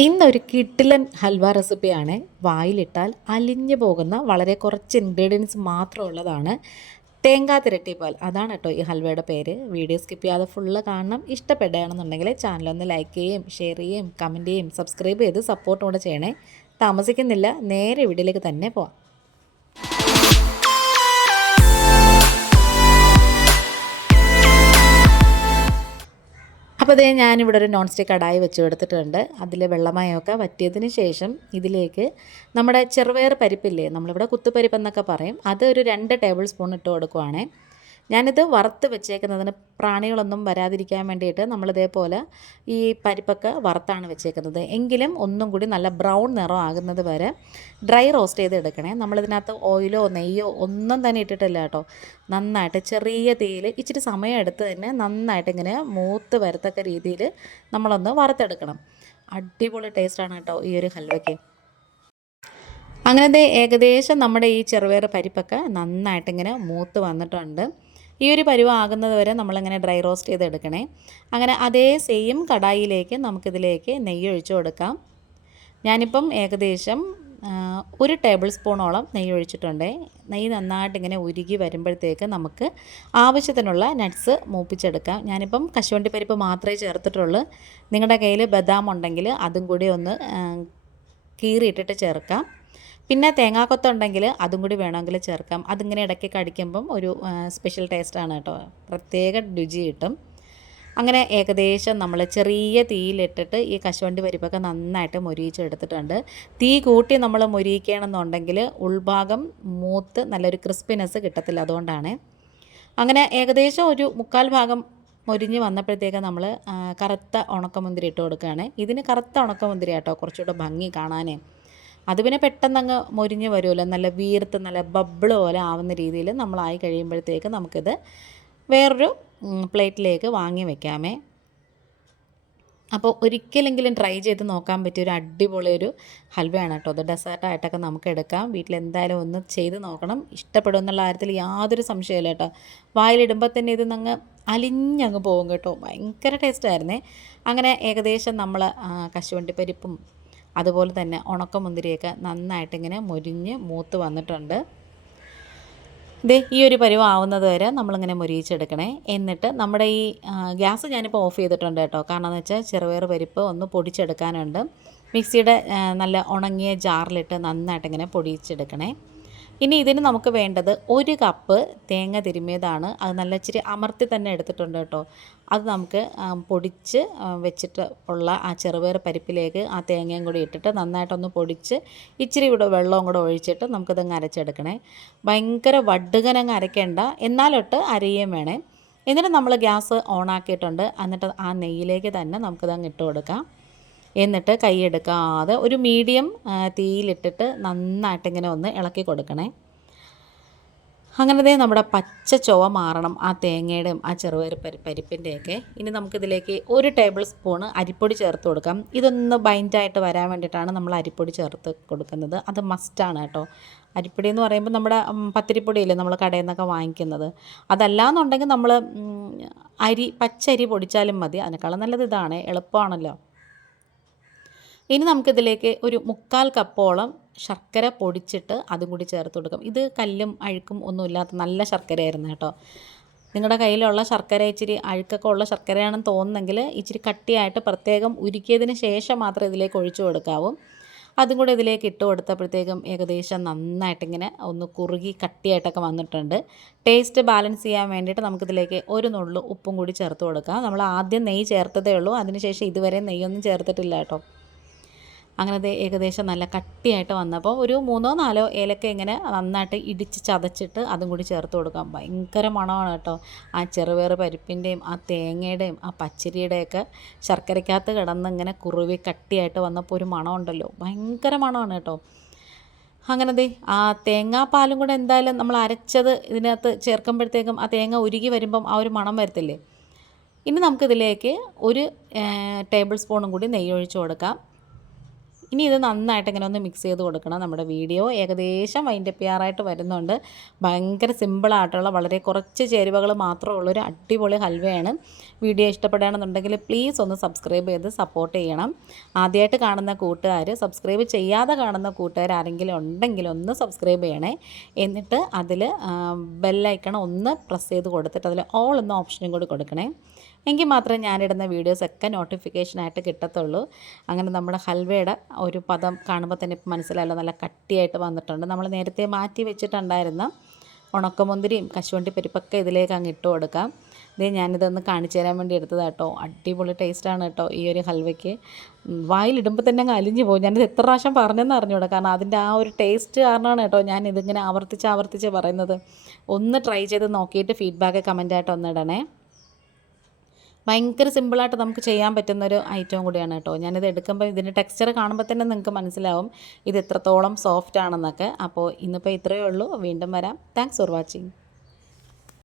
ഇന്നൊരു കിട്ടിലൻ ഹൽവ റെസിപ്പിയാണ്. വായിലിട്ടാൽ അലിഞ്ഞു പോകുന്ന വളരെ കുറച്ച് ഇൻഗ്രീഡിയൻസ് മാത്രമുള്ളതാണ്. തേങ്ങാ തിരട്ടിപ്പാൽ അതാണ് കേട്ടോ ഈ ഹൽവയുടെ പേര്. വീഡിയോ സ്കിപ്പ് ചെയ്യാതെ ഫുള്ള് കാണണം. ഇഷ്ടപ്പെടുകയാണെന്നുണ്ടെങ്കിൽ ചാനലൊന്ന് ലൈക്ക് ചെയ്യുകയും ഷെയർ ചെയ്യുകയും കമന്റ് ചെയ്യുകയും സബ്സ്ക്രൈബ് ചെയ്ത് സപ്പോർട്ടും കൂടെ ചെയ്യണേ. താമസിക്കുന്നില്ല. നേരെ വീഡിയോയിലേക്ക് തന്നെ പോവാം. അപ്പോൾ അതേ ഞാനിവിടെ ഒരു നോൺ സ്റ്റിക്ക് കടായി വെച്ച് കൊടുത്തിട്ടുണ്ട് അതിൽ വെള്ളമയമൊക്കെ വറ്റിയതിന് ശേഷം ഇതിലേക്ക് നമ്മുടെ ചെറുപയർ പരിപ്പില്ലേ നമ്മളിവിടെ കുത്തുപരിപ്പ് എന്നൊക്കെ പറയും. അത് ഒരു രണ്ട് ടേബിൾ സ്പൂൺ ഇട്ട് കൊടുക്കുവാണേ. ഞാനിത് വറുത്ത് വെച്ചേക്കുന്നതിന് പ്രാണികളൊന്നും വരാതിരിക്കാൻ വേണ്ടിയിട്ട് നമ്മളിതേപോലെ ഈ പരിപ്പൊക്കെ വറുത്താണ് വെച്ചേക്കുന്നത്. എങ്കിലും ഒന്നും കൂടി നല്ല ബ്രൗൺ നിറം ആകുന്നത് വരെ ഡ്രൈ റോസ്റ്റ് ചെയ്ത് എടുക്കണേ നമ്മളിതിനകത്ത് ഓയിലോ നെയ്യോ ഒന്നും തന്നെ ഇട്ടിട്ടില്ല കേട്ടോ. നന്നായിട്ട് ചെറിയ തീയിൽ ഇച്ചിരി സമയം എടുത്ത് തന്നെ നന്നായിട്ട് ഇങ്ങനെ മൂത്ത് വരത്തക്ക രീതിയിൽ നമ്മളൊന്ന് വറുത്തെടുക്കണം. അടിപൊളി ടേസ്റ്റാണ് കേട്ടോ ഈ ഒരു ഹൽവയ്ക്ക്. അങ്ങനത്തെ ഏകദേശം നമ്മുടെ ഈ ചെറുപയർ പരിപ്പൊക്കെ നന്നായിട്ടിങ്ങനെ മൂത്ത് വന്നിട്ടുണ്ട്. ഈ ഒരു പരുവാകുന്നത് വരെ നമ്മളിങ്ങനെ ഡ്രൈ റോസ്റ്റ് ചെയ്ത് എടുക്കണേ അങ്ങനെ അതേ സെയിം കടായിലേക്ക് നമുക്കിതിലേക്ക് നെയ്യ് ഒഴിച്ചു കൊടുക്കാം. ഞാനിപ്പം ഏകദേശം ഒരു ടേബിൾ സ്പൂണോളം നെയ്യ് ഒഴിച്ചിട്ടുണ്ട്. നെയ്യ് നന്നായിട്ട് ഇങ്ങനെ ഉരുകി വരുമ്പോഴത്തേക്ക് നമുക്ക് ആവശ്യത്തിനുള്ള നട്ട്സ് മൂപ്പിച്ചെടുക്കാം. ഞാനിപ്പം കശുവണ്ടി പരിപ്പ് മാത്രമേ ചേർത്തിട്ടുള്ളൂ. നിങ്ങളുടെ കയ്യിൽ ബദാം ഉണ്ടെങ്കിൽ അതും കൂടി ഒന്ന് കീറിയിട്ടിട്ട് ചേർക്കാം. പിന്നെ തേങ്ങാക്കൊത്തുണ്ടെങ്കിൽ അതും കൂടി വേണമെങ്കിൽ ചേർക്കാം. അതിങ്ങനെ ഇടയ്ക്ക് കടിക്കുമ്പം ഒരു സ്പെഷ്യൽ ടേസ്റ്റാണ് കേട്ടോ. പ്രത്യേക രുചി കിട്ടും. അങ്ങനെ ഏകദേശം നമ്മൾ ചെറിയ തീയിലിട്ടിട്ട് ഈ കശുവണ്ടി പരിപ്പൊക്കെ നന്നായിട്ട് മൊരിയിച്ചെടുത്തിട്ടുണ്ട്. തീ കൂട്ടി നമ്മൾ മൊരിയിക്കണമെന്നുണ്ടെങ്കിൽ ഉൾഭാഗം മൂത്ത് നല്ലൊരു ക്രിസ്പിനെസ് കിട്ടത്തില്ല അതുകൊണ്ടാണ്. അങ്ങനെ ഏകദേശം ഒരു മുക്കാൽ ഭാഗം മൊരിഞ്ഞ് വന്നപ്പോഴത്തേക്ക് നമ്മൾ കറുത്ത ഉണക്കമുന്തിരി ഇട്ട് കൊടുക്കുകയാണ്. ഇതിന് കറുത്ത ഉണക്കമുന്തിരി കേട്ടോ കുറച്ചുകൂടെ ഭംഗി കാണാനേ. അത് പിന്നെ പെട്ടെന്ന് അങ്ങ് മൊരിഞ്ഞ് വരുമല്ലോ. നല്ല വീർത്ത് നല്ല ബബിൾ പോലെ ആവുന്ന രീതിയിൽ നമ്മളായി കഴിയുമ്പോഴത്തേക്ക് നമുക്കിത് വേറൊരു പ്ലേറ്റിലേക്ക് വാങ്ങി വെക്കാമേ. അപ്പോൾ ഒരിക്കലെങ്കിലും ട്രൈ ചെയ്ത് നോക്കാൻ പറ്റിയ ഒരു അടിപൊളി ഒരു ഹൽവയാണ് കേട്ടോ. അത് ഡെസേർട്ടായിട്ടൊക്കെ നമുക്ക് എടുക്കാം. വീട്ടിൽ എന്തായാലും ഒന്ന് ചെയ്ത് നോക്കണം. ഇഷ്ടപ്പെടും എന്നുള്ള കാര്യത്തിൽ യാതൊരു സംശയമില്ല കേട്ടോ. വായിലിടുമ്പോൾ തന്നെ ഇത് അങ്ങ് അലിഞ്ഞങ്ങ് പോകും കേട്ടോ. ഭയങ്കര ടേസ്റ്റായിരുന്നേ അങ്ങനെ ഏകദേശം നമ്മൾ കശുവണ്ടിപ്പരിപ്പും അതുപോലെ തന്നെ ഉണക്കമുന്തിരിയൊക്കെ നന്നായിട്ടിങ്ങനെ മുരിഞ്ഞ് മൂത്ത് വന്നിട്ടുണ്ട്. ദേ ഈ ഒരു പരുവം ആവുന്നത് വരെ നമ്മളിങ്ങനെ മുരിയിച്ചെടുക്കണേ. എന്നിട്ട് നമ്മുടെ ഈ ഗ്യാസ് ഞാനിപ്പോൾ ഓഫ് ചെയ്തിട്ടുണ്ട് കേട്ടോ. കാരണം എന്ന് വെച്ചാൽ ചെറുപയർ പരിപ്പ് ഒന്ന് പൊടിച്ചെടുക്കാനുണ്ട്. മിക്സിയുടെ നല്ല ഉണങ്ങിയ ജാറിലിട്ട് നന്നായിട്ടിങ്ങനെ പൊടിച്ചെടുക്കണേ ഇനി ഇതിന് നമുക്ക് വേണ്ടത് ഒരു കപ്പ് തേങ്ങ തിരുമിയതാണ് അത് നല്ല ഇച്ചിരി അമർത്തി തന്നെ എടുത്തിട്ടുണ്ട് കേട്ടോ. അത് നമുക്ക് പൊടിച്ച് വെച്ചിട്ട് ഉള്ള ആ ചെറുപയർ പരിപ്പിലേക്ക് ആ തേങ്ങയും കൂടി ഇട്ടിട്ട് നന്നായിട്ടൊന്ന് പൊടിച്ച് ഇച്ചിരി ഇവിടെ വെള്ളവും കൂടെ ഒഴിച്ചിട്ട് നമുക്കിതങ്ങ് അരച്ചെടുക്കണേ. ഭയങ്കര വഡുകനങ്ങ് അരയ്ക്കേണ്ട. എന്നാലൊട്ട് അരയും വേണേ. എന്നിട്ട് നമ്മൾ ഗ്യാസ് ഓണാക്കിയിട്ടുണ്ട്. എന്നിട്ട് ആ നെയ്യിലേക്ക് തന്നെ നമുക്കിതങ്ങ് ഇട്ട് കൊടുക്കാം. എന്നിട്ട് കൈയെടുക്കാതെ ഒരു മീഡിയം തീയിലിട്ടിട്ട് നന്നായിട്ട് ഇങ്ങനെ ഒന്ന് ഇളക്കി കൊടുക്കണേ. അങ്ങനത്തെ നമ്മുടെ പച്ച ചുവ മാറണം ആ തേങ്ങയുടെയും ആ ചെറുപയർ പരി പരിപ്പിന്റെയൊക്കെ. ഇനി നമുക്കിതിലേക്ക് ഒരു ടേബിൾ സ്പൂണ് അരിപ്പൊടി ചേർത്ത് കൊടുക്കാം. ഇതൊന്ന് ബൈൻഡായിട്ട് വരാൻ വേണ്ടിയിട്ടാണ് നമ്മൾ അരിപ്പൊടി ചേർത്ത് കൊടുക്കുന്നത്. അത് മസ്റ്റാണ് കേട്ടോ. അരിപ്പൊടി എന്ന് പറയുമ്പോൾ നമ്മുടെ പത്തിരിപ്പൊടിയില്ലേ നമ്മൾ കടയിൽ നിന്നൊക്കെ വാങ്ങിക്കുന്നത്. അതല്ലാന്നുണ്ടെങ്കിൽ നമ്മൾ അരി പച്ചരി പൊടിച്ചാലും മതി. അതിനേക്കാളും നല്ലത് ഇതാണ്. എളുപ്പമാണല്ലോ. ഇനി നമുക്കിതിലേക്ക് ഒരു മുക്കാൽ കപ്പോളം ശർക്കര പൊടിച്ചിട്ട് അതും കൂടി ചേർത്ത് കൊടുക്കും. ഇത് കല്ലും അഴുക്കും ഒന്നുമില്ലാത്ത നല്ല ശർക്കരയായിരുന്നു കേട്ടോ. നിങ്ങളുടെ കയ്യിലുള്ള ശർക്കര ഇച്ചിരി അഴുക്കൊക്കെ ഉള്ള ശർക്കരയാണെന്ന് തോന്നുന്നെങ്കിൽ ഇച്ചിരി കട്ടിയായിട്ട് പ്രത്യേകം ഉരുക്കിയതിന് ശേഷം മാത്രമേ ഇതിലേക്ക് ഒഴിച്ചു കൊടുക്കാവൂ. അതും കൂടെ ഇതിലേക്ക് ഇട്ട് കൊടുത്തപ്പോഴത്തേക്കും ഏകദേശം നന്നായിട്ടിങ്ങനെ ഒന്ന് കുറുകി കട്ടിയായിട്ടൊക്കെ വന്നിട്ടുണ്ട്. ടേസ്റ്റ് ബാലൻസ് ചെയ്യാൻ വേണ്ടിയിട്ട് നമുക്കിതിലേക്ക് ഒരു നുള്ളു ഉപ്പും കൂടി ചേർത്ത് കൊടുക്കാം. നമ്മൾ ആദ്യം നെയ്യ് ചേർത്തതേ ഉള്ളൂ. അതിനുശേഷം ഇതുവരെ നെയ്യൊന്നും ചേർത്തിട്ടില്ല കേട്ടോ. അങ്ങനെ ഏകദേശം നല്ല കട്ടിയായിട്ട് വന്നപ്പോൾ ഒരു മൂന്നോ നാലോ ഏലക്ക ഇങ്ങനെ നന്നായിട്ട് ഇടിച്ച് ചതച്ചിട്ട് അതും കൂടി ചേർത്ത് കൊടുക്കാം ഭയങ്കര മണമാണ് കേട്ടോ. ആ ചെറുപയർ പരിപ്പിന്റെയും ആ തേങ്ങയുടെയും ആ പച്ചരിയുടെയൊക്കെ ശർക്കരയ്ക്കകത്ത് കിടന്ന് ഇങ്ങനെ കുറുവി കട്ടിയായിട്ട് വന്നപ്പോൾ ഒരു മണമുണ്ടല്ലോ ഭയങ്കര മണമാണ് കേട്ടോ. അങ്ങനെ ദേ ആ തേങ്ങാപ്പാലും കൂടെ എന്തായാലും നമ്മൾ അരച്ചത് ഇതിനകത്ത് ചേർക്കുമ്പോഴത്തേക്കും ആ തേങ്ങ ഉരുകി വരുമ്പം ആ ഒരു മണം വരത്തില്ലേ? ഇനി നമുക്കിതിലേക്ക് ഒരു ടേബിൾ സ്പൂണും കൂടി നെയ്യ് ഒഴിച്ച് കൊടുക്കാം. ഇനി ഇത് നന്നായിട്ട് ഇങ്ങനെ ഒന്ന് മിക്സ് ചെയ്ത് കൊടുക്കണം നമ്മുടെ വീഡിയോ. ഏകദേശം വൈൻഡപ്പ് ആറായിട്ട് വരുന്നുണ്ട്. ഭയങ്കര സിമ്പിളായിട്ടുള്ള വളരെ കുറച്ച് ചേരുവകൾ മാത്രമേ ഉള്ളൊരു അടിപൊളി ഹൽവയാണ്. വീഡിയോ ഇഷ്ടപ്പെടുകയാണെന്നുണ്ടെങ്കിൽ പ്ലീസ് ഒന്ന് സബ്സ്ക്രൈബ് ചെയ്ത് സപ്പോർട്ട് ചെയ്യണം. ആദ്യമായിട്ട് കാണുന്ന കൂട്ടുകാർ സബ്സ്ക്രൈബ് ചെയ്യാതെ കാണുന്ന കൂട്ടുകാർ ആരെങ്കിലും ഉണ്ടെങ്കിൽ ഒന്ന് സബ്സ്ക്രൈബ് ചെയ്യണേ. എന്നിട്ട് അതിൽ ബെല്ലൈക്കൺ ഒന്ന് പ്രസ് ചെയ്ത് കൊടുത്തിട്ട് അതിൽ ഓൾ എന്ന ഓപ്ഷനും കൂടി കൊടുക്കണേ. എങ്കിൽ മാത്രമേ ഞാനിടുന്ന വീഡിയോസൊക്കെ നോട്ടിഫിക്കേഷനായിട്ട് കിട്ടത്തുള്ളൂ. അങ്ങനെ നമ്മുടെ ഹൽവയുടെ ഒരു പദം കാണുമ്പോൾ തന്നെ ഇപ്പം മനസ്സിലായല്ലോ നല്ല കട്ടിയായിട്ട് വന്നിട്ടുണ്ട്. നമ്മൾ നേരത്തെ മാറ്റി വെച്ചിട്ടുണ്ടായിരുന്ന ഉണക്കമുന്തിരിയും കശുവണ്ടി പരിപ്പൊക്കെ ഇതിലേക്ക് അങ്ങ് ഇട്ട് കൊടുക്കാം. ഇതേ ഞാനിതൊന്ന് കാണിച്ചു തരാൻ വേണ്ടി എടുത്തതാണ് കേട്ടോ. അടിപൊളി ടേസ്റ്റാണ് കേട്ടോ ഈ ഒരു ഹൽവയ്ക്ക്. വായിലിടുമ്പോൾ തന്നെ അങ്ങ് അലിഞ്ഞു പോകും. ഞാനിത് എത്ര പ്രാവശ്യം പറഞ്ഞെന്ന് അറിഞ്ഞൂടാ കാരണം അതിന്റെ ആ ഒരു ടേസ്റ്റ് കാരണമാണ് കേട്ടോ ഞാൻ ഇതിങ്ങനെ ആവർത്തിച്ച് ആവർത്തിച്ച് പറയുന്നത്. ഒന്ന് ട്രൈ ചെയ്ത് നോക്കിയിട്ട് ഫീഡ്ബാക്ക് കമന്റായിട്ട് ഒന്ന് ഇടണേ. ഭയങ്കര സിമ്പിളായിട്ട് നമുക്ക് ചെയ്യാൻ പറ്റുന്ന ഒരു ഐറ്റവും കൂടിയാണ് കേട്ടോ. ഞാനിത് എടുക്കുമ്പോൾ ഇതിന്റെ ടെക്സ്ചർ കാണുമ്പോൾ തന്നെ നിങ്ങൾക്ക് മനസ്സിലാവും ഇത് എത്രത്തോളം സോഫ്റ്റ് ആണെന്നൊക്കെ. അപ്പോൾ ഇന്നിപ്പോൾ ഇത്രയേ ഉള്ളൂ. വീണ്ടും വരാം. Thanks for watching